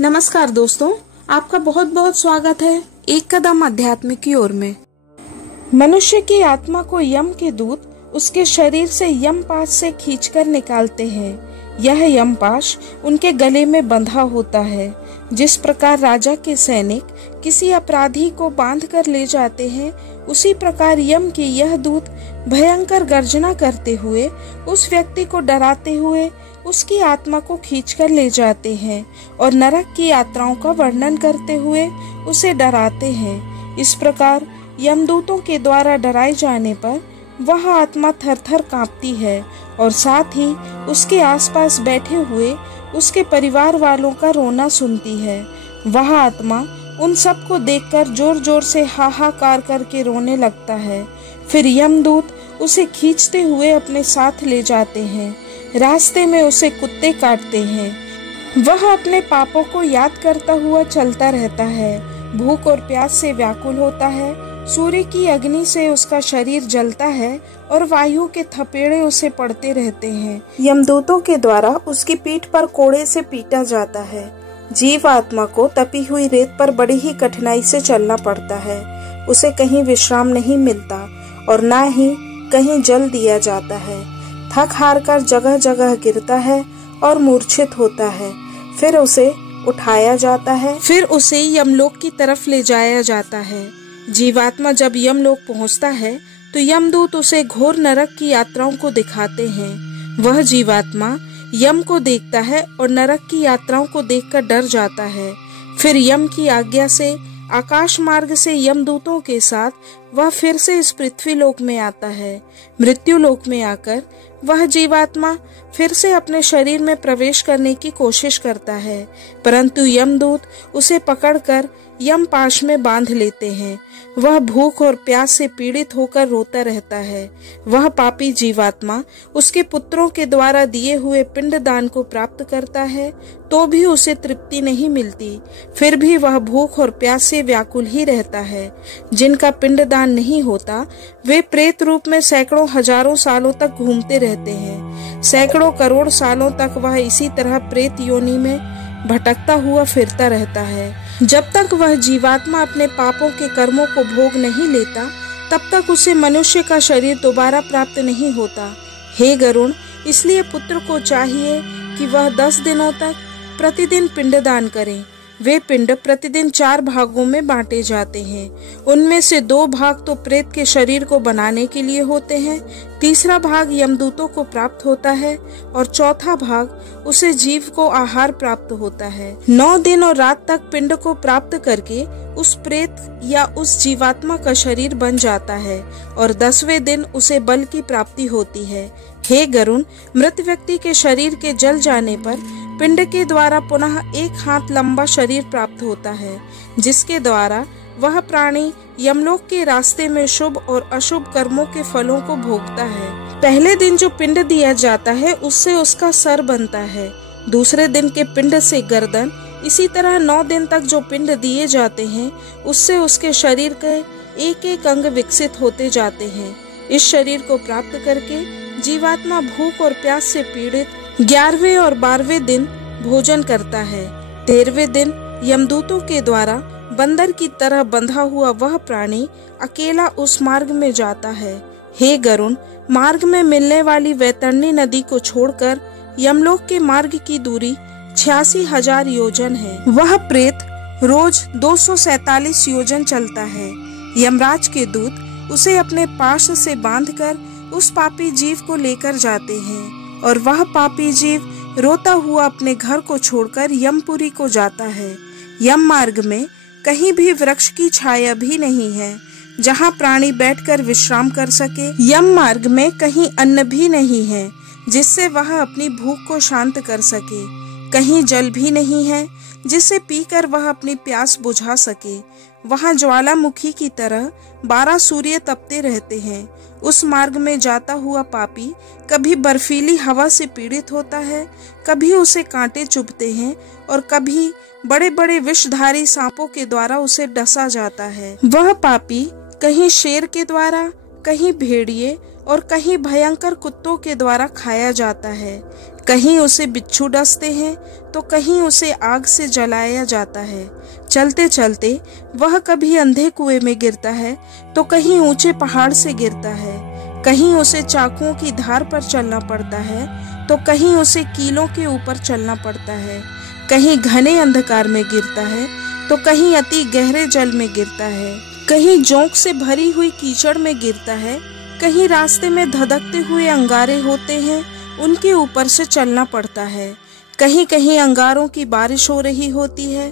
नमस्कार दोस्तों, आपका बहुत बहुत स्वागत है एक कदम अध्यात्म की ओर में। मनुष्य की आत्मा को यम के दूत उसके शरीर से यम पाश से खींचकर निकालते हैं। यह यम पाश उनके गले में बंधा होता है। जिस प्रकार राजा के सैनिक किसी अपराधी को बांध कर ले जाते हैं, उसी प्रकार यम के यह दूत भयंकर गर्जना करते हुए उस व्यक्ति को डराते हुए उसकी आत्मा को खींचकर ले जाते हैं और नरक की यात्राओं का वर्णन करते हुए उसे डराते हैं। इस प्रकार यमदूतों के द्वारा डराए जाने पर वह आत्मा थर-थर कांपती है और साथ ही उसके आसपास बैठे हुए उसके परिवार वालों का रोना सुनती है। वह आत्मा उन सब को देखकर जोर जोर से हाहाकार करके रोने लगता है। फिर यमदूत उसे खींचते हुए अपने साथ ले जाते हैं। रास्ते में उसे कुत्ते काटते हैं। वह अपने पापों को याद करता हुआ चलता रहता है। भूख और प्यास से व्याकुल होता है। सूर्य की अग्नि से उसका शरीर जलता है और वायु के थपेड़े उसे पड़ते रहते हैं। यमदूतों के द्वारा उसकी पीठ पर कोड़े से पीटा जाता है। जीव आत्मा को तपी हुई रेत पर बड़ी ही कठिनाई से चलना पड़ता है। उसे कहीं विश्राम नहीं मिलता और न ही कहीं जल दिया जाता है। थक हार कर जगह जगह गिरता है और मूर्छित होता है। फिर उसे उठाया जाता है। फिर उसे यमलोक की तरफ ले जाया जाता है। जीवात्मा जब यमलोक पहुंचता है तो यमदूत उसे घोर नरक की यात्राओं को दिखाते हैं। वह जीवात्मा यम को देखता है और नरक की यात्राओं को देखकर डर जाता है। फिर यम की आज्ञा से आकाश मार्ग से यमदूतों के साथ वह फिर से इस पृथ्वी लोक में आता है। मृत्यु लोक में आकर वह जीवात्मा फिर से अपने शरीर में प्रवेश करने की कोशिश करता है, परंतु यमदूत उसे पकड़कर यम पाश में बांध लेते हैं। वह भूख और प्यास से पीड़ित होकर रोता रहता है। वह पापी जीवात्मा उसके पुत्रों के द्वारा दिए हुए पिंडदान को प्राप्त करता है तो भी उसे तृप्ति नहीं मिलती। फिर भी वह भूख और प्यास से व्याकुल ही रहता है। जिनका पिंडदान नहीं होता वे प्रेत रूप में सैकड़ों हजारों सालों तक घूमते रहते हैं। सैकड़ों करोड़ सालों तक वह इसी तरह प्रेत योनि में भटकता हुआ फिरता रहता है। जब तक वह जीवात्मा अपने पापों के कर्मों को भोग नहीं लेता, तब तक उसे मनुष्य का शरीर दोबारा प्राप्त नहीं होता। हे गरुण, इसलिए पुत्र को चाहिए कि वह 10 दिनों तक प्रतिदिन पिंडदान करें। वे पिंड प्रतिदिन 4 भागों में बांटे जाते हैं। उनमें से 2 भाग तो प्रेत के शरीर को बनाने के लिए होते हैं, तीसरा भाग यमदूतों को प्राप्त होता है और चौथा भाग उसे जीव को आहार प्राप्त होता है। 9 दिन और रात तक पिंड को प्राप्त करके उस प्रेत या उस जीवात्मा का शरीर बन जाता है और 10वें दिन उसे बल की प्राप्ति होती है। हे गरुण, मृत व्यक्ति के शरीर के जल जाने पर पिंड के द्वारा पुनः 1 हाथ लंबा शरीर प्राप्त होता है, जिसके द्वारा वह प्राणी यमलोक के रास्ते में शुभ और अशुभ कर्मों के फलों को भोगता है। पहले दिन जो पिंड दिया जाता है उससे उसका सर बनता है, दूसरे दिन के पिंड से गर्दन, इसी तरह 9 दिन तक जो पिंड दिए जाते हैं उससे उसके शरीर के एक एक अंग विकसित होते जाते हैं। इस शरीर को प्राप्त करके जीवात्मा भूख और प्यास से पीड़ित 11वें और 12वें दिन भोजन करता है। 13वें दिन यमदूतों के द्वारा बंदर की तरह बंधा हुआ वह प्राणी अकेला उस मार्ग में जाता है। हे गरुण, मार्ग में मिलने वाली वैतरणी नदी को छोड़कर यमलोक के मार्ग की दूरी 86,000 योजन है। वह प्रेत रोज 247 योजन चलता है। यमराज के दूत उसे अपने पाश से बांधकर उस पापी जीव को लेकर जाते हैं और वह पापी जीव रोता हुआ अपने घर को छोड़कर यमपुरी को जाता है। यम मार्ग में कहीं भी वृक्ष की छाया भी नहीं है जहाँ प्राणी बैठकर विश्राम कर सके। यम मार्ग में कहीं अन्न भी नहीं है जिससे वह अपनी भूख को शांत कर सके। कहीं जल भी नहीं है जिसे पीकर वह अपनी प्यास बुझा सके। वहाँ ज्वालामुखी की तरह 12 सूर्य तपते रहते हैं। उस मार्ग में जाता हुआ पापी कभी बर्फीली हवा से पीड़ित होता है, कभी उसे कांटे चुभते हैं और कभी बड़े बड़े विषधारी सांपों के द्वारा उसे डसा जाता है। वह पापी कहीं शेर के द्वारा, कहीं भेड़िए और कहीं भयंकर कुत्तों के द्वारा खाया जाता है। कहीं उसे बिच्छू डसते हैं तो कहीं उसे आग से जलाया जाता है। चलते चलते वह कभी अंधे कुएं में गिरता है तो कहीं ऊंचे पहाड़ से गिरता है। कहीं उसे चाकुओं की धार पर चलना पड़ता है तो कहीं उसे कीलों के ऊपर चलना पड़ता है। कहीं घने अंधकार में गिरता है तो कहीं अति गहरे जल में गिरता है। कहीं जोंक से भरी हुई कीचड़ में गिरता है, कहीं रास्ते में धधकते हुए अंगारे होते हैं, उनके ऊपर से चलना पड़ता है। कहीं कहीं अंगारों की बारिश हो रही होती है,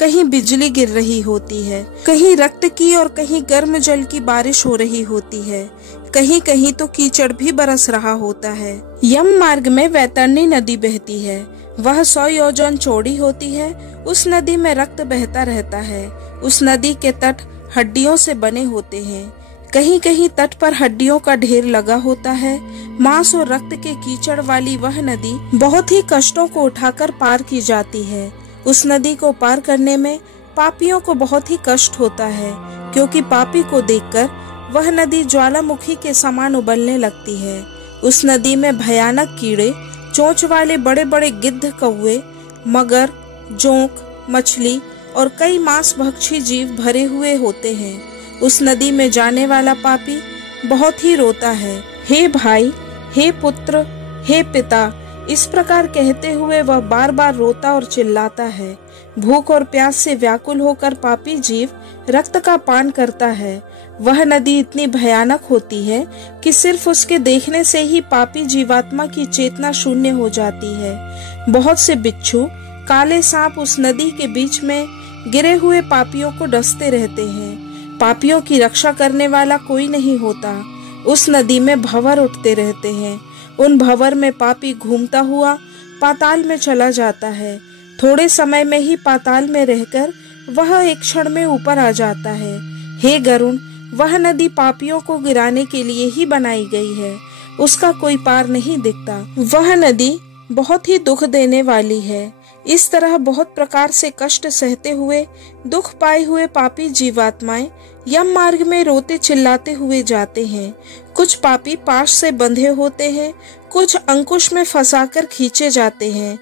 कहीं बिजली गिर रही होती है, कहीं रक्त की और कहीं गर्म जल की बारिश हो रही होती है, कहीं कहीं तो कीचड़ भी बरस रहा होता है। यम मार्ग में वैतरणी नदी बहती है। वह 100 योजन चौड़ी होती है। उस नदी में रक्त बहता रहता है। उस नदी के तट हड्डियों से बने होते हैं। कहीं कहीं तट पर हड्डियों का ढेर लगा होता है। मांस और रक्त के कीचड़ वाली वह नदी बहुत ही कष्टों को उठाकर पार की जाती है। उस नदी को पार करने में पापियों को बहुत ही कष्ट होता है, क्योंकि पापी को देखकर वह नदी ज्वालामुखी के समान उबलने लगती है। उस नदी में भयानक कीड़े, चोंच वाले बड़े बड़े गिद्ध, कौवे, मगर, जोंक, मछली और कई मांस भक्षी जीव भरे हुए होते हैं। उस नदी में जाने वाला पापी बहुत ही रोता है। हे भाई, हे पुत्र, हे पिता, इस प्रकार कहते हुए वह बार बार रोता और चिल्लाता है। भूख और प्यास से व्याकुल होकर पापी जीव रक्त का पान करता है। वह नदी इतनी भयानक होती है कि सिर्फ उसके देखने से ही पापी जीवात्मा की चेतना शून्य हो जाती है। बहुत से बिच्छू, काले सांप उस नदी के बीच में गिरे हुए पापियों को डसते रहते हैं। पापियों की रक्षा करने वाला कोई नहीं होता। उस नदी में भंवर उठते रहते हैं। उन भंवर में पापी घूमता हुआ पाताल में चला जाता है। थोड़े समय में ही पाताल में रहकर वह एक क्षण में ऊपर आ जाता है। हे गरुण, वह नदी पापियों को गिराने के लिए ही बनाई गई है। उसका कोई पार नहीं दिखता। वह नदी बहुत ही दुख देने वाली है। इस तरह बहुत प्रकार से कष्ट सहते हुए, दुख पाए हुए पापी जीवात्माएं यम मार्ग में रोते चिल्लाते हुए जाते हैं। कुछ पापी पाश से बंधे होते हैं, कुछ अंकुश में फंसाकर खींचे जाते हैं,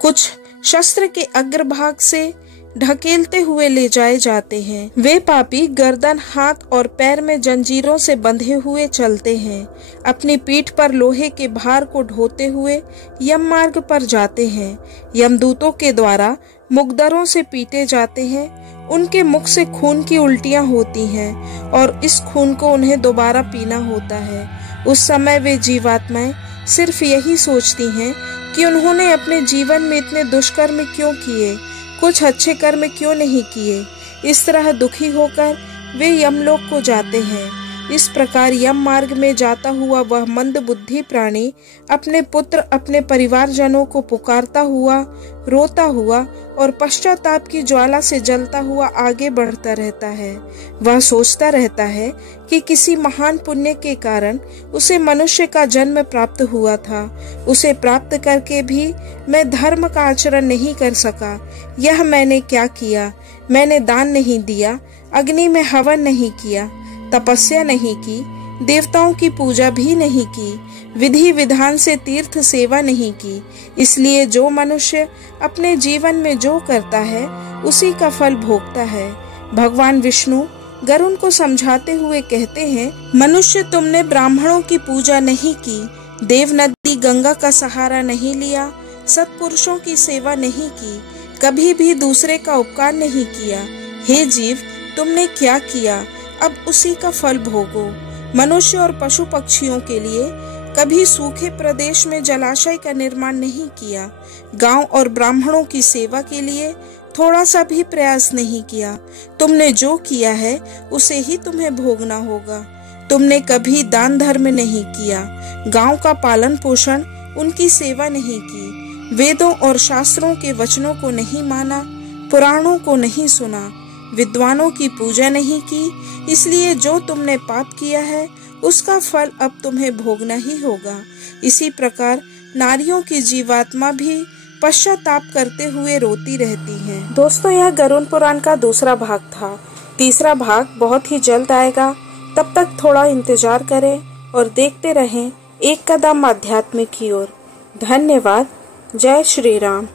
कुछ शस्त्र के अग्रभाग से ढकेलते हुए ले जाए जाते हैं। वे पापी गर्दन, हाथ और पैर में जंजीरों से बंधे हुए चलते हैं। अपनी पीठ पर लोहे के भार को ढोते हुए यम मार्ग पर जाते हैं। यमदूतों के द्वारा मुकदरों से पीटे जाते हैं। उनके मुख से खून की उल्टियां होती हैं और इस खून को उन्हें दोबारा पीना होता है। उस समय वे जीवात्माएं सिर्फ यही सोचती हैं कि उन्होंने अपने जीवन में इतने दुष्कर्म क्यों किए, कुछ अच्छे कर्म क्यों नहीं किए। इस तरह दुखी होकर वे यमलोक को जाते हैं। इस प्रकार यम मार्ग में जाता हुआ वह मंद बुद्धि प्राणी अपने पुत्र, अपने परिवारजनों को पुकारता हुआ, रोता हुआ और पश्चाताप की ज्वाला से जलता हुआ आगे बढ़ता रहता है। वह सोचता रहता है कि किसी महान पुण्य के कारण उसे मनुष्य का जन्म प्राप्त हुआ था। उसे प्राप्त करके भी मैं धर्म का आचरण नहीं कर सका। यह मैंने क्या किया? मैंने दान नहीं दिया, अग्नि में हवन नहीं किया, तपस्या नहीं की, देवताओं की पूजा भी नहीं की, विधि विधान से तीर्थ सेवा नहीं की। इसलिए जो मनुष्य अपने जीवन में जो करता है उसी का फल भोगता है। भगवान विष्णु गरुण को समझाते हुए कहते हैं, मनुष्य, तुमने ब्राह्मणों की पूजा नहीं की, देव नदी गंगा का सहारा नहीं लिया, सत्पुरुषों की सेवा नहीं की, कभी भी दूसरे का उपकार नहीं किया। हे जीव, तुमने क्या किया? अब उसी का फल भोगो। मनुष्य और पशु पक्षियों के लिए कभी सूखे प्रदेश में जलाशय का निर्माण नहीं किया। गांव और ब्राह्मणों की सेवा के लिए थोड़ा सा भी प्रयास नहीं किया। तुमने जो किया है उसे ही तुम्हें भोगना होगा। तुमने कभी दान धर्म नहीं किया, गांव का पालन पोषण, उनकी सेवा नहीं की, वेदों और शास्त्रों के वचनों को नहीं माना, पुराणों को नहीं सुना, विद्वानों की पूजा नहीं की। इसलिए जो तुमने पाप किया है उसका फल अब तुम्हें भोगना ही होगा। इसी प्रकार नारियों की जीवात्मा भी पश्चाताप करते हुए रोती रहती है। दोस्तों, यह गरुड़ पुराण का दूसरा भाग था। तीसरा भाग बहुत ही जल्द आएगा। तब तक थोड़ा इंतजार करें और देखते रहें एक कदम आध्यात्म की ओर। धन्यवाद। जय श्री राम।